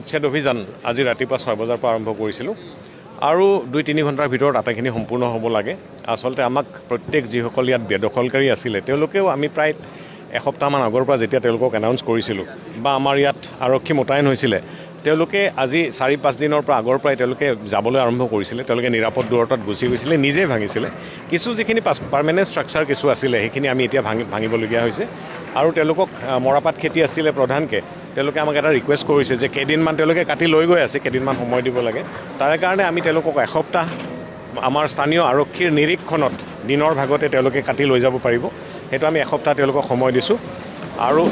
উচ্ছেদ অভিযান আজি ৰাতিপুৱা 6 বজাৰ পৰা আৰম্ভ কৰিছিলোঁ আৰু 2-3 ঘণ্টাৰ ভিতৰত আটাইখিনি সম্পূৰ্ণ হ'ব লাগে। আচলতে আমাক প্ৰত্যেক যিসকল ইয়াত বেদখলকাৰী আছিলে তেওঁলোকেও আমি প্ৰায় এসপ্তাহমান আগৰ পৰা যেতিয়া তেওঁলোকক এনাউন্স কৰিছিলোঁ বা আমাৰ ইয়াত আৰক্ষী মোতায়েন হৈছিলে তেওঁলোকে আজি 4-5 দিনৰ পৰা আগৰ পৰাই তেওঁলোকে যাবলৈ আৰম্ভ কৰিছিলে। তেওঁলোকে নিৰাপদ দূৰত্বত গুচি গৈছিলে, নিজে ভাঙিছিলে। কিছু যিখিনি পাৰ্মানেণ্ট ষ্ট্ৰাকচাৰ কিছু আছিলে সেইখিনি আমি এতিয়া ভাঙিবলগীয়া হৈছে আৰু তেওঁলোকক মৰাপাট খেতি আছিলে প্ৰধানকৈ তেওঁলোকে আমাক এটা ৰিকুৱেষ্ট কৰিছে যে কেইদিনমান তেওঁলোকে কাটি লৈ গৈ আছে, কেইদিনমান সময় দিব লাগে। তাৰে কাৰণে আমি তেওঁলোকক এসপ্তাহ আমাৰ স্থানীয় আৰক্ষীৰ নিৰীক্ষণত দিনৰ ভাগতে তেওঁলোকে কাটি লৈ যাব পাৰিব। সেইটো আমি এসপ্তাহ তেওঁলোকক সময় দিছোঁ আৰু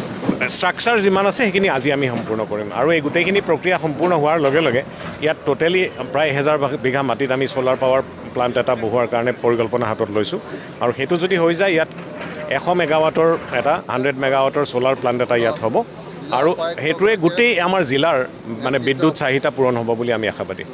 ষ্ট্ৰাকচাৰ যিমান আছে সেইখিনি আজি আমি সম্পূৰ্ণ কৰিম আৰু এই গোটেইখিনি প্ৰক্ৰিয়া সম্পূৰ্ণ হোৱাৰ লগে লগে ইয়াত টোটেলি প্ৰায় 1000 বিঘা মাটিত আমি ছ'লাৰ পাৱাৰ প্লাণ্ট এটা বহোৱাৰ কাৰণে পৰিকল্পনা হাতত লৈছোঁ আৰু সেইটো যদি হৈ যায় ইয়াত 100 মেগাৱাটৰ এটা 100 মেগাৱাটৰ ছ'লাৰ প্লাণ্ট এটা ইয়াত হ'ব আৰু সেইটোৱে গোটেই আমাৰ জিলাৰ মানে বিদ্যুৎ চাহিদা পূৰণ হ'ব বুলি আমি আশাবাদী।